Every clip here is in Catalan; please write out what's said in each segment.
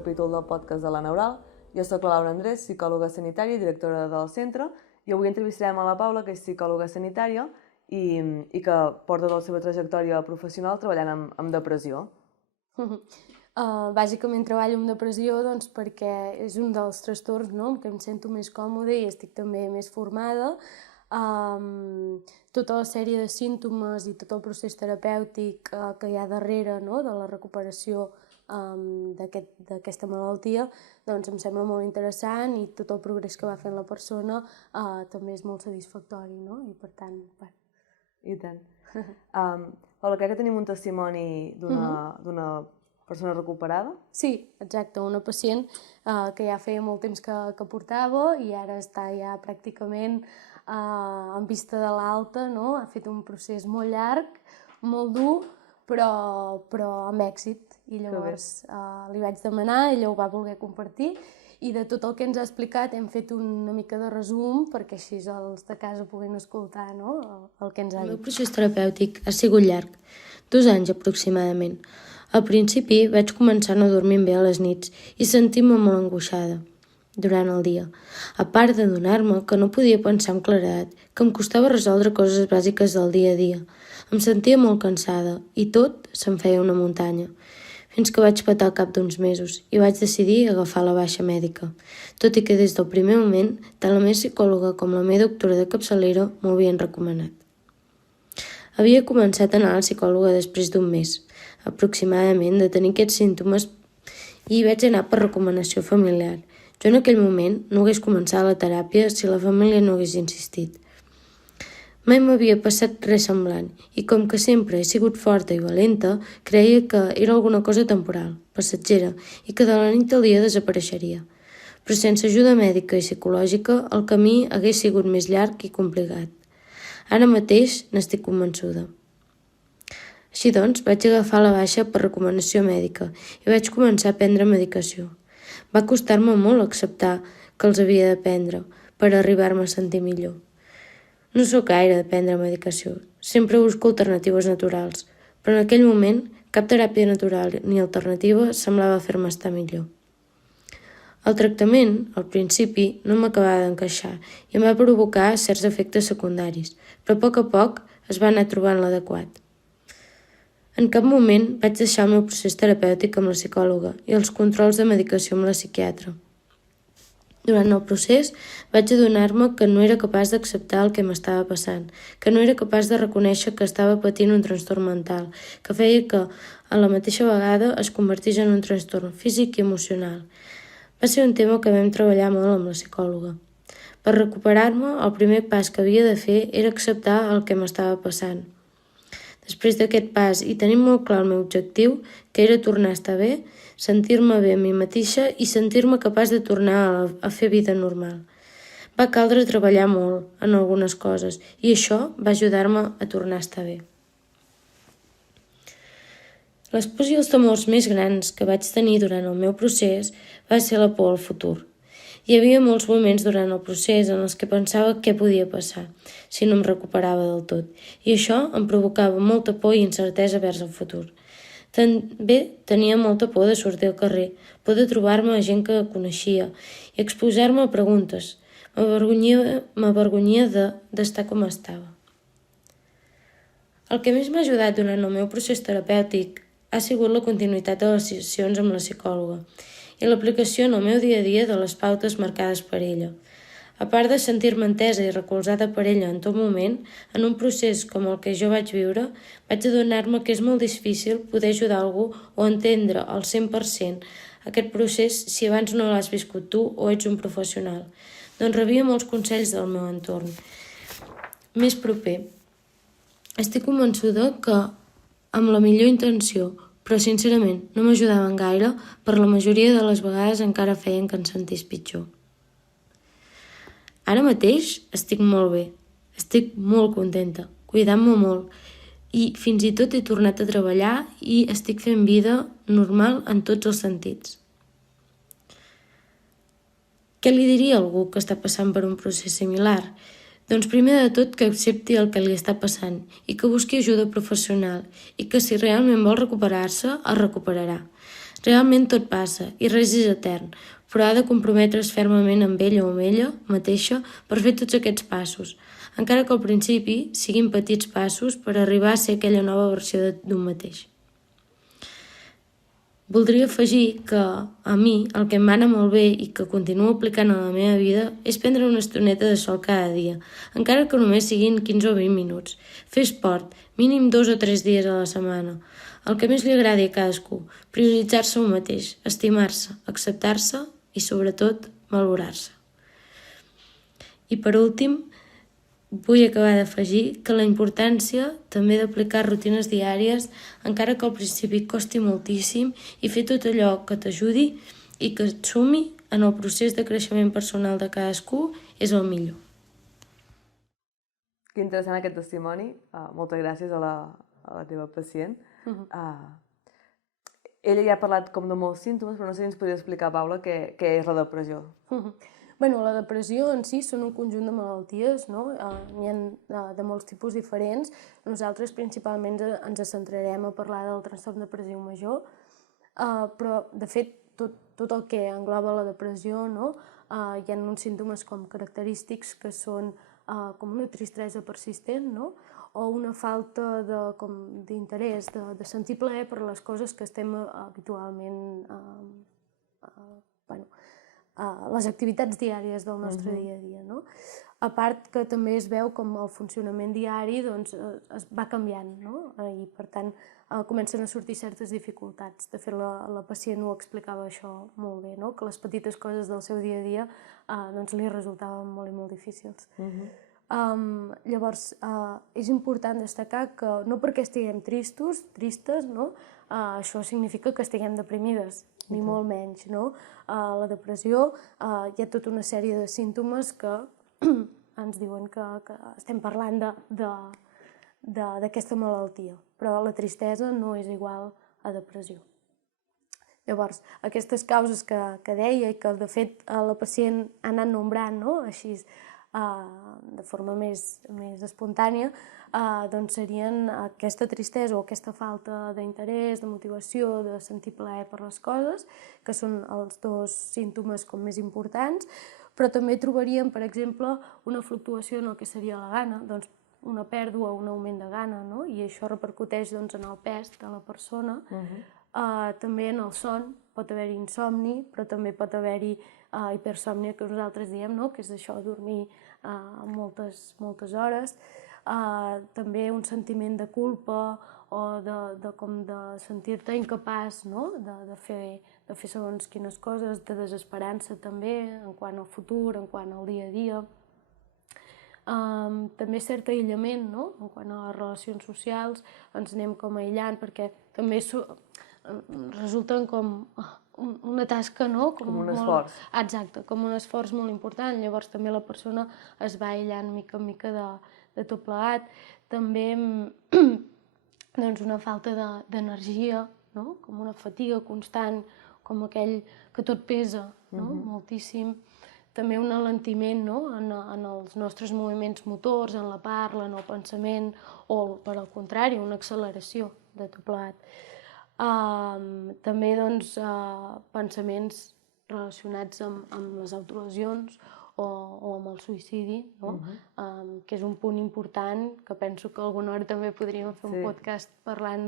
capítol del podcast de la Neural. Jo sóc la Laura Andrés, psicòloga sanitària i directora del centre, i avui entrevistarem a la Paula, que és psicòloga sanitària i que porta tota la seva trajectòria professional treballant amb depressió. Bàsicament treballo amb depressió perquè és un dels trastorns en què em sento més còmoda i estic també més formada. Tota la sèrie de símptomes i tot el procés terapèutic que hi ha darrere de la recuperació d'aquesta malaltia em sembla molt interessant i tot el progrés que va fent la persona també és molt satisfactori, i per tant... Bueno. I tant. Paula, crec que tenim un testimoni d'una persona recuperada? Sí, exacte, una pacient que ja feia molt temps que portava i ara està ja pràcticament en vista de l'alta, ha fet un procés molt llarg, molt dur, però amb èxit. I llavors li vaig demanar, ella ho va voler compartir i de tot el que ens ha explicat hem fet una mica de resum perquè així els de casa puguin escoltar el que ens ha dit. El meu procés terapèutic ha sigut llarg, 2 anys aproximadament. Al principi vaig començar a no dormir bé a les nits i sentir-me molt angoixada durant el dia, a part d'adonar-me que no podia pensar amb claredat, que em costava resoldre coses bàsiques del dia a dia. Em sentia molt cansada i tot se'm feia una muntanya, fins que vaig patar al cap d'uns mesos i vaig decidir agafar la baixa mèdica, tot i que des del primer moment tant la meva psicòloga com la meva doctora de capçalera m'ho havien recomanat. Havia començat a anar a la psicòloga després d'un mes, aproximadament, de tenir aquests símptomes i vaig anar per recomanació familiar. Jo en aquell moment no hagués començat la teràpia si la família no hagués insistit. Mai m'havia passat res semblant i com que sempre he sigut forta i valenta, creia que era alguna cosa temporal, passatgera i que de la nit al dia desapareixeria. Però sense ajuda mèdica i psicològica el camí hagués sigut més llarg i complicat. Ara mateix n'estic convençuda. Així doncs, vaig agafar la baixa per recomanació mèdica i vaig començar a prendre medicació. Va costar-me molt acceptar que els havia de prendre per arribar-me a sentir millor. No sóc gaire de prendre medicació, sempre busco alternatives naturals, però en aquell moment cap teràpia natural ni alternativa semblava fer-me estar millor. El tractament, al principi, no m'acabava d'encaixar i em va provocar certs efectes secundaris, però a poc es va anar trobant l'adequat. En cap moment vaig deixar el meu procés terapèutic amb la psicòloga i els controls de medicació amb la psiquiatra. Durant el procés vaig adonar-me que no era capaç d'acceptar el que m'estava passant, que no era capaç de reconèixer que estava patint un trastorn mental, que feia que a la mateixa vegada es convertís en un trastorn físic i emocional. Va ser un tema que vam treballar molt amb la psicòloga. Per recuperar-me, el primer pas que havia de fer era acceptar el que m'estava passant. Després d'aquest pas i tenint molt clar el meu objectiu, que era tornar a estar bé, sentir-me bé a mi mateixa i sentir-me capaç de tornar a fer vida normal. Va caldre treballar molt en algunes coses i això va ajudar-me a tornar a estar bé. Les pors i els temors més grans que vaig tenir durant el meu procés va ser la por al futur. Hi havia molts moments durant el procés en els que pensava què podia passar si no em recuperava del tot, i això em provocava molta por i incertesa vers el futur. També tenia molta por de sortir al carrer, por de trobar-me a gent que coneixia i exposar-me a preguntes. M'avergonyia d'estar com estava. El que més m'ha ajudat durant el meu procés terapèutic ha sigut la continuïtat de les sessions amb la psicòloga i l'aplicació en el meu dia a dia de les pautes marcades per ella. A part de sentir-me entesa i recolzada per ella en tot moment, en un procés com el que jo vaig viure, vaig adonar-me que és molt difícil poder ajudar algú o entendre al 100% aquest procés si abans no l'has viscut tu o ets un professional. Doncs rebia molts consells del meu entorn més proper. Estic convençuda que amb la millor intenció, però sincerament no m'ajudaven gaire, per la majoria de les vegades encara feien que em sentís pitjor. Ara mateix estic molt bé, estic molt contenta, cuidant-me molt i fins i tot he tornat a treballar i estic fent vida normal en tots els sentits. Què li diria a algú que està passant per un procés similar? Doncs primer de tot que accepti el que li està passant i que busqui ajuda professional i que si realment vol recuperar-se, es recuperarà. Realment tot passa i res és etern, però ha de comprometre's fermament amb ell o amb ella mateixa per fer tots aquests passos, encara que al principi siguin petits passos per arribar a ser aquella nova versió d'un mateix. Voldria afegir que a mi el que em va anar molt bé i que continuo aplicant a la meva vida és prendre una estoneta de sol cada dia, encara que només siguin 15 o 20 minuts. Fer esport, mínim 2 o 3 dies a la setmana. El que més li agradi a cadascú, prioritzar-se un mateix, estimar-se, acceptar-se i, sobretot, valorar-se. I per últim, vull acabar d'afegir que la importància també d'aplicar rutines diàries, encara que al principi costi moltíssim, i fer tot allò que t'ajudi i que et sumi en el procés de creixement personal de cadascú és el millor. Que interessant aquest testimoni. Moltes gràcies a la teva pacient. Ella ja ha parlat com de molts símptomes, però no sé si ens podria explicar, Paula, què és la depressió. Bueno, la depressió en si són un conjunt de malalties, no? N'hi ha de molts tipus diferents. Nosaltres principalment ens centrarem a parlar del trastorn depressiu major, però de fet tot el que engloba la depressió, no? Hi ha uns símptomes com característics que són com una tristesa persistent, no? O una falta d'interès, de sentir plaer per les coses que estem habitualment les activitats diàries del nostre dia a dia, no? A part que també es veu com el funcionament diari es va canviant, no? I per tant comencen a sortir certes dificultats. De fet, la pacient ho explicava això molt bé, no? Que les petites coses del seu dia a dia li resultaven molt i molt difícils. Llavors, és important destacar que no perquè estiguem tristes, no? Això significa que estiguem deprimides, ni molt menys, no? La depressió, hi ha tota una sèrie de símptomes que ens diuen que estem parlant d'aquesta malaltia, però la tristesa no és igual a depressió. Llavors, aquestes causes que deia i que de fet la pacient ha anat nombrant, no? Així, de forma més espontània, doncs serien aquesta tristesa o aquesta falta d'interès, de motivació, de sentir plaer per les coses, que són els dos símptomes com més importants, però també trobaríem, per exemple, una fluctuació en el que seria la gana, doncs una pèrdua o un augment de gana, no? I això repercuteix en el pes de la persona. També en el son, pot haver-hi insomni, però també pot haver-hi hipersòmnia, que nosaltres diem, no? Que és això, dormir moltes hores. També un sentiment de culpa o de sentir-te incapaç, no? De fer segons quines coses, de desesperança també, en quant al futur, en quant al dia a dia. També cert aïllament, no? En quant a les relacions socials, ens anem com aïllant, perquè també resulten com una tasca, no? Com un esforç. Exacte, com un esforç molt important. Llavors també la persona es va aïllant mica en mica de tot plegat. També una falta d'energia, no? Com una fatiga constant, com aquell que tot pesa, no? Moltíssim. També un alentiment, no? En els nostres moviments motors, en la parla, en el pensament, o per al contrari, una acceleració de tot plegat. També pensaments relacionats amb les autolesions o amb el suïcidi, no? Que és un punt important, que penso que alguna hora també podríem fer un podcast parlant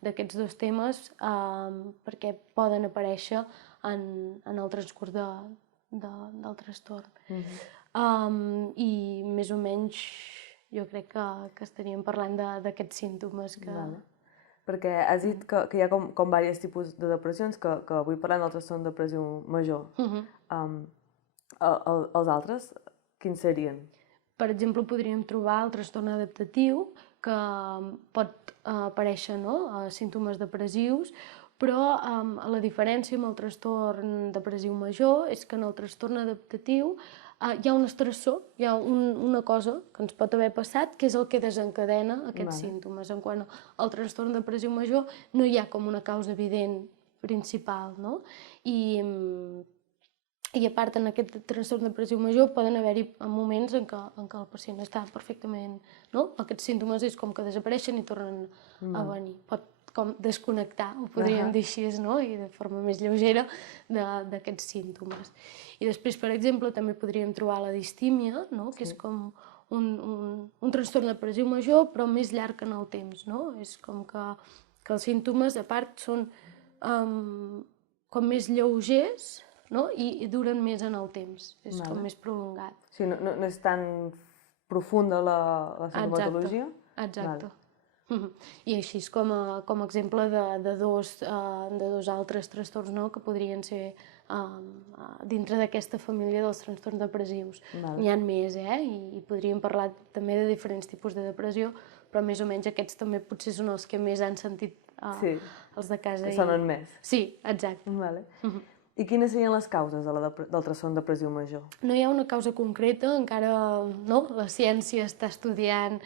d'aquests dos temes, perquè poden aparèixer en el transcurs del trastorn. I més o menys jo crec que estaríem parlant d'aquests símptomes que... Perquè has dit que hi ha com diversos tipus de depressions, que avui parlem del trastorn depressiu major. Els altres, quins serien? Per exemple, podríem trobar el trastorn adaptatiu, que pot aparèixer, no? Símptomes depressius, però la diferència amb el trastorn depressiu major és que en el trastorn adaptatiu hi ha un estressor, hi ha una cosa que ens pot haver passat, que és el que desencadena aquests símptomes. En quant al trastorn depressiu major no hi ha com una causa evident principal, no? I a part, en aquest trastorn depressiu major poden haver-hi moments en què el pacient està perfectament... Aquests símptomes és com que desapareixen i tornen a venir. Pot com desconnectar, ho podríem dir així, no? I de forma més lleugera d'aquests símptomes. I després, per exemple, també podríem trobar la distímia, no? Que és com un trastorn depressiu major, però més llarg en el temps, no? És com que els símptomes, a part, són com més lleugers, no? I duren més en el temps, és com més prolongat. Sí, no és tan profunda la sintomatologia? Exacte. I així és com a exemple de dos altres trastorns, no? Que podrien ser dintre d'aquesta família dels trastorns depressius. N'hi ha més, i podríem parlar també de diferents tipus de depressió, però més o menys aquests també potser són els que més han sentit els de casa. Que sonen més. Sí, exacte. Vale. I quines serien les causes del trastorn depressiu major? No hi ha una causa concreta, encara no? La ciència està estudiant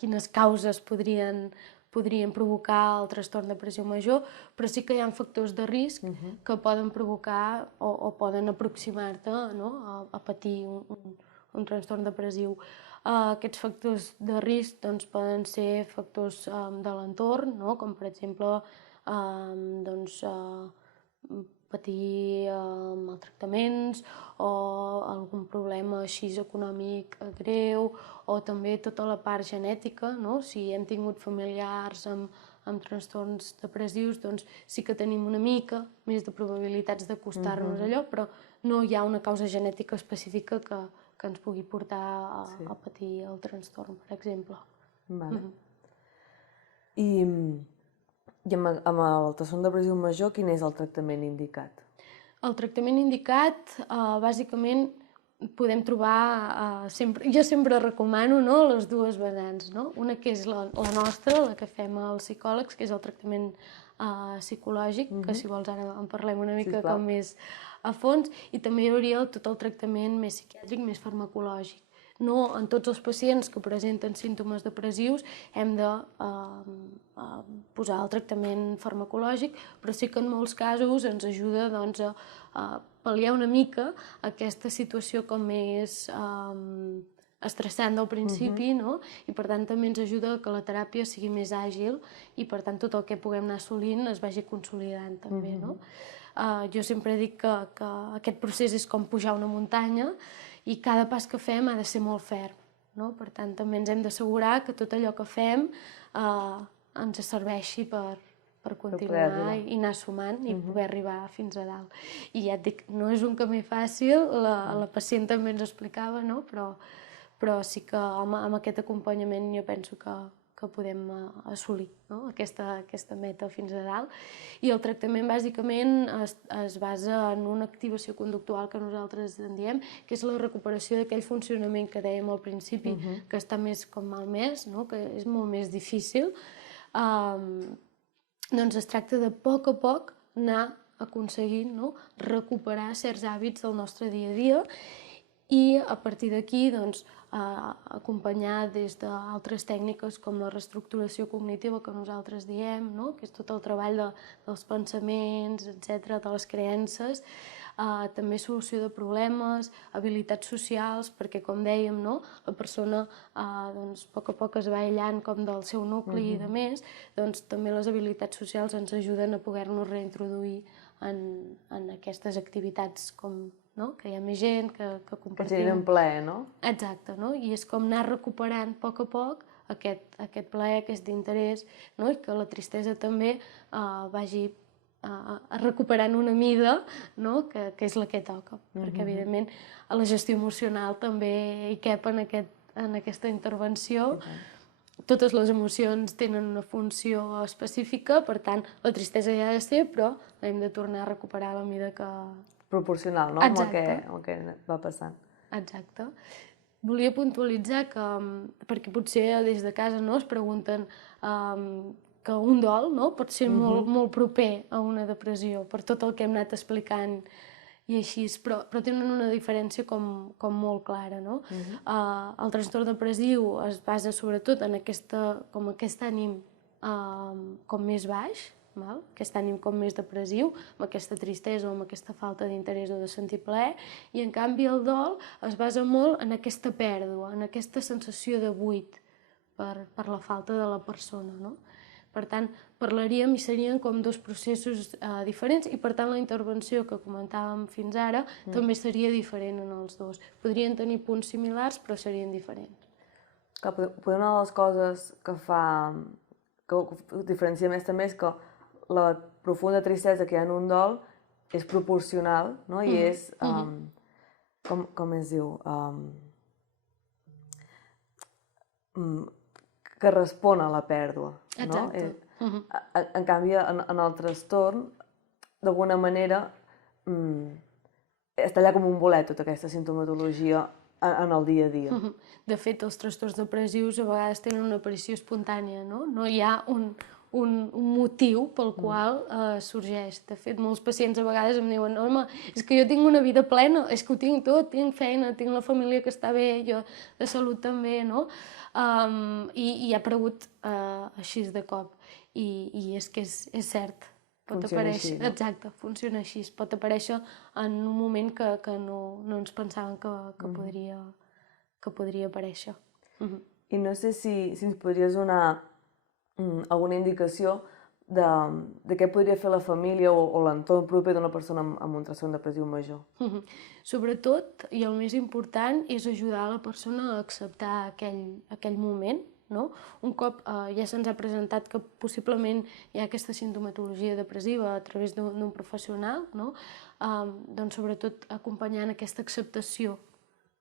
quines causes podrien provocar el trastorn depressiu major, però sí que hi ha factors de risc que poden provocar o poden aproximar-te, no? a patir un trastorn depressiu. Aquests factors de risc doncs, poden ser factors de l'entorn, no? Com per exemple patir maltractaments o algun problema així econòmic greu, o també tota la part genètica, no? Si hem tingut familiars amb trastorns depressius, doncs sí que tenim una mica més de probabilitats d'acostar-nos a allò, però no hi ha una causa genètica específica que ens pugui portar a patir el trastorn, per exemple. Vale. I amb el trastorn depressiu major, quin és el tractament indicat? El tractament indicat, bàsicament, podem trobar sempre... Jo sempre recomano, no?, les dues vessants, no? Una que és la nostra, la que fem els psicòlegs, que és el tractament psicològic, que si vols ara en parlem una mica com més a fons, i també hi hauria tot el tractament més psiquiàtric, més farmacològic. No en tots els pacients que presenten símptomes depressius hem de posar el tractament farmacològic, però sí que en molts casos ens ajuda a pal·liar una mica aquesta situació com més estressant del principi, no? I per tant també ens ajuda que la teràpia sigui més àgil i per tant tot el que puguem anar assolint es vagi consolidant també, no? Jo sempre dic que aquest procés és com pujar una muntanya i cada pas que fem ha de ser molt ferm, no? Per tant també ens hem d'assegurar que tot allò que fem ens serveixi per continuar i anar sumant i poder arribar fins a dalt. I ja et dic, no és un camí fàcil, la pacient també ens explicava, no? Però sí que amb aquest acompanyament jo penso que podem assolir, no? aquesta meta fins a dalt. I el tractament bàsicament es basa en una activació conductual que nosaltres en diem, que és la recuperació d'aquell funcionament que dèiem al principi, que està més com malmès, no? Que és molt més difícil. Doncs es tracta de poc a poc anar aconseguint, no?, recuperar certs hàbits del nostre dia a dia i a partir d'aquí doncs, acompanyar des d'altres tècniques com la reestructuració cognitiva que nosaltres diem, no?, que és tot el treball dels pensaments, etc., de les creences, també solució de problemes, habilitats socials, perquè com dèiem, no?, la persona doncs, a poc es va aïllant com del seu nucli i de més, doncs també les habilitats socials ens ajuden a poder-nos reintroduir en aquestes activitats com, no?, que hi ha més gent, que compartim... Que generen plaer, no? Exacte, no? I és com anar recuperant a poc aquest plaer, aquest interès, no? I que la tristesa també vagi recuperant una mida, no?, que és la que toca, perquè evidentment a la gestió emocional també hi cap en aquesta intervenció. Totes les emocions tenen una funció específica, per tant la tristesa ja ha de ser, però hem de tornar a recuperar a la mida que... Proporcional, no?, amb el que va passant. Exacte. Volia puntualitzar que, perquè potser des de casa no es pregunten que un dol, no?, pot ser molt proper a una depressió, per tot el que hem anat explicant i així, però tenen una diferència com molt clara, no? El trastorn depressiu es basa sobretot en aquest ànim com més baix, aquest ànim com més depressiu, amb aquesta tristesa o amb aquesta falta d'interès o de sentir plaer, i en canvi el dol es basa molt en aquesta pèrdua, en aquesta sensació de buit per la falta de la persona, no? Per tant, parlaríem i serien com dos processos diferents i, per tant, la intervenció que comentàvem fins ara també seria diferent en els dos. Podrien tenir punts similars, però serien diferents. Clar, potser una de les coses que ho diferencia més també és que la profunda tristesa que hi ha en un dol és proporcional, no? I és, com es diu, que respon a la pèrdua, no? Exacte. En canvi, en el trastorn, d'alguna manera, està allà com un bolet, tota aquesta sintomatologia en el dia a dia. De fet, els trastorns depressius a vegades tenen una aparició espontània, no? No hi ha un motiu pel qual sorgeix. De fet, molts pacients a vegades em diuen home, és que jo tinc una vida plena, és que ho tinc tot, tinc feina, tinc la família que està bé, jo de salut també, no? I ha aparegut així de cop. I és que és cert. Funciona així, no? Exacte, funciona així. Pot aparèixer en un moment que no ens pensàvem que podria aparèixer. I no sé si ens podries donar alguna indicació de què podria fer la família o l'entorn proper d'una persona amb un trastorn depressiu major. Sobretot, i el més important, és ajudar la persona a acceptar aquell moment, no? Un cop ja se'ns ha presentat que possiblement hi ha aquesta sintomatologia depressiva a través d'un professional, no? Doncs sobretot acompanyant aquesta acceptació,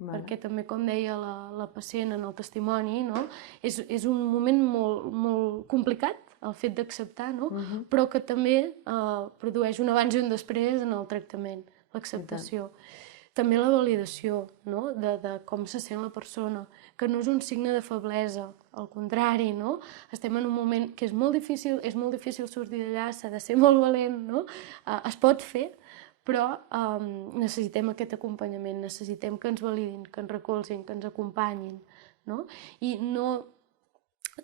perquè també, com deia la pacient en el testimoni, no? És un moment molt complicat, el fet d'acceptar, no? Però que també produeix un abans i un després en el tractament, l'acceptació. També la validació, no? De com se sent la persona, que no és un signe de feblesa, al contrari, no? Estem en un moment que és molt difícil sortir d'allà, s'ha de ser molt valent, no? Es pot fer, però necessitem aquest acompanyament, necessitem que ens validin, que ens recolzin, que ens acompanyin, no? I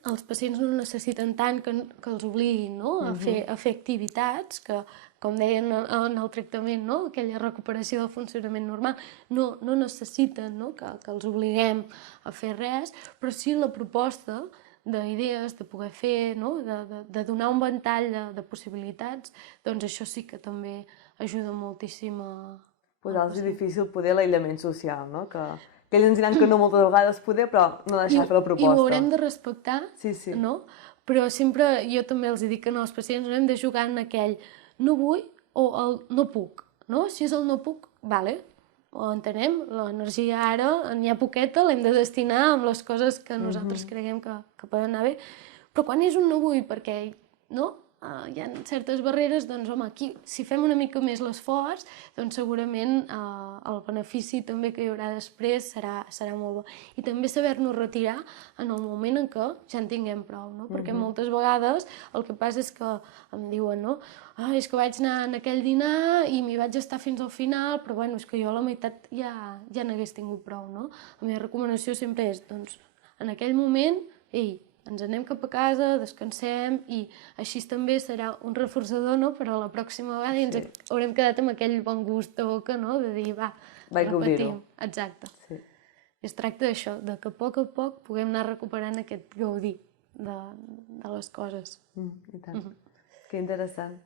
els pacients no necessiten tant que els obliguin, no? a fer activitats que, com deien en el tractament, no? Aquella recuperació del funcionament normal, no necessiten, no? Que els obliguem a fer res, però sí la proposta d'idees, de poder fer, no? de donar un ventall de possibilitats, doncs això sí que també ajuda moltíssim a... Posar-los difícil poder l'aïllament social, no? Que ells ens diran que no moltes vegades poder, però no deixar de fer la proposta. I ho haurem de respectar, no? Però sempre jo també els dic als pacients no hem de jugar en aquell no vull o el no puc, no? Si és el no puc, vale, ho entenem, l'energia ara n'hi ha poqueta, l'hem de destinar amb les coses que nosaltres creguem que poden anar bé, però quan és un no vull perquè, no? Hi ha certes barreres, doncs home, aquí si fem una mica més l'esforç, doncs segurament el benefici també que hi haurà després serà molt bo. I també saber-nos retirar en el moment en què ja en tinguem prou, no? Perquè moltes vegades el que passa és que em diuen, no? És que vaig anar en aquell dinar i m'hi vaig estar fins al final, però bueno, és que jo a la meitat ja n'hagués tingut prou, no? La meva recomanació sempre és, doncs, en aquell moment, ens anem cap a casa, descansem i així també serà un reforçador, no? Per a la pròxima vegada i ens haurem quedat amb aquell bon gust de boca, no? De dir, repetim. Exacte. Sí. Es tracta d'això, de que a poc puguem anar recuperant aquest gaudir de les coses. I tant. Que interessant.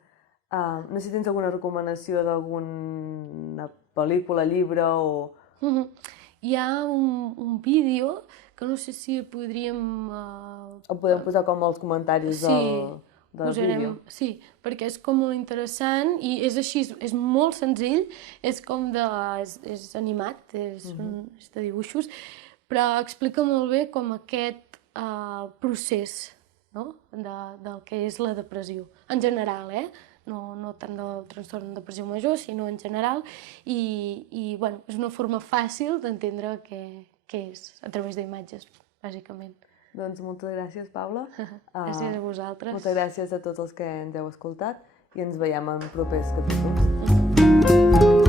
No sé si tens alguna recomanació d'alguna pel·lícula, llibre o... Hi ha un vídeo que no sé si podríem... O podem posar com els comentaris del vídeo. Sí, perquè és com molt interessant i és així, és molt senzill, és com és animat, és de dibuixos, però explica molt bé com aquest procés, no? Del que és la depressió, en general, no tant del trastorn depressiu major, sinó en general, i bueno, és una forma fàcil d'entendre què és, a través d'imatges, bàsicament. Doncs moltes gràcies, Paula. Gràcies a vosaltres. Moltes gràcies a tots els que ens heu escoltat i ens veiem en propers capítols.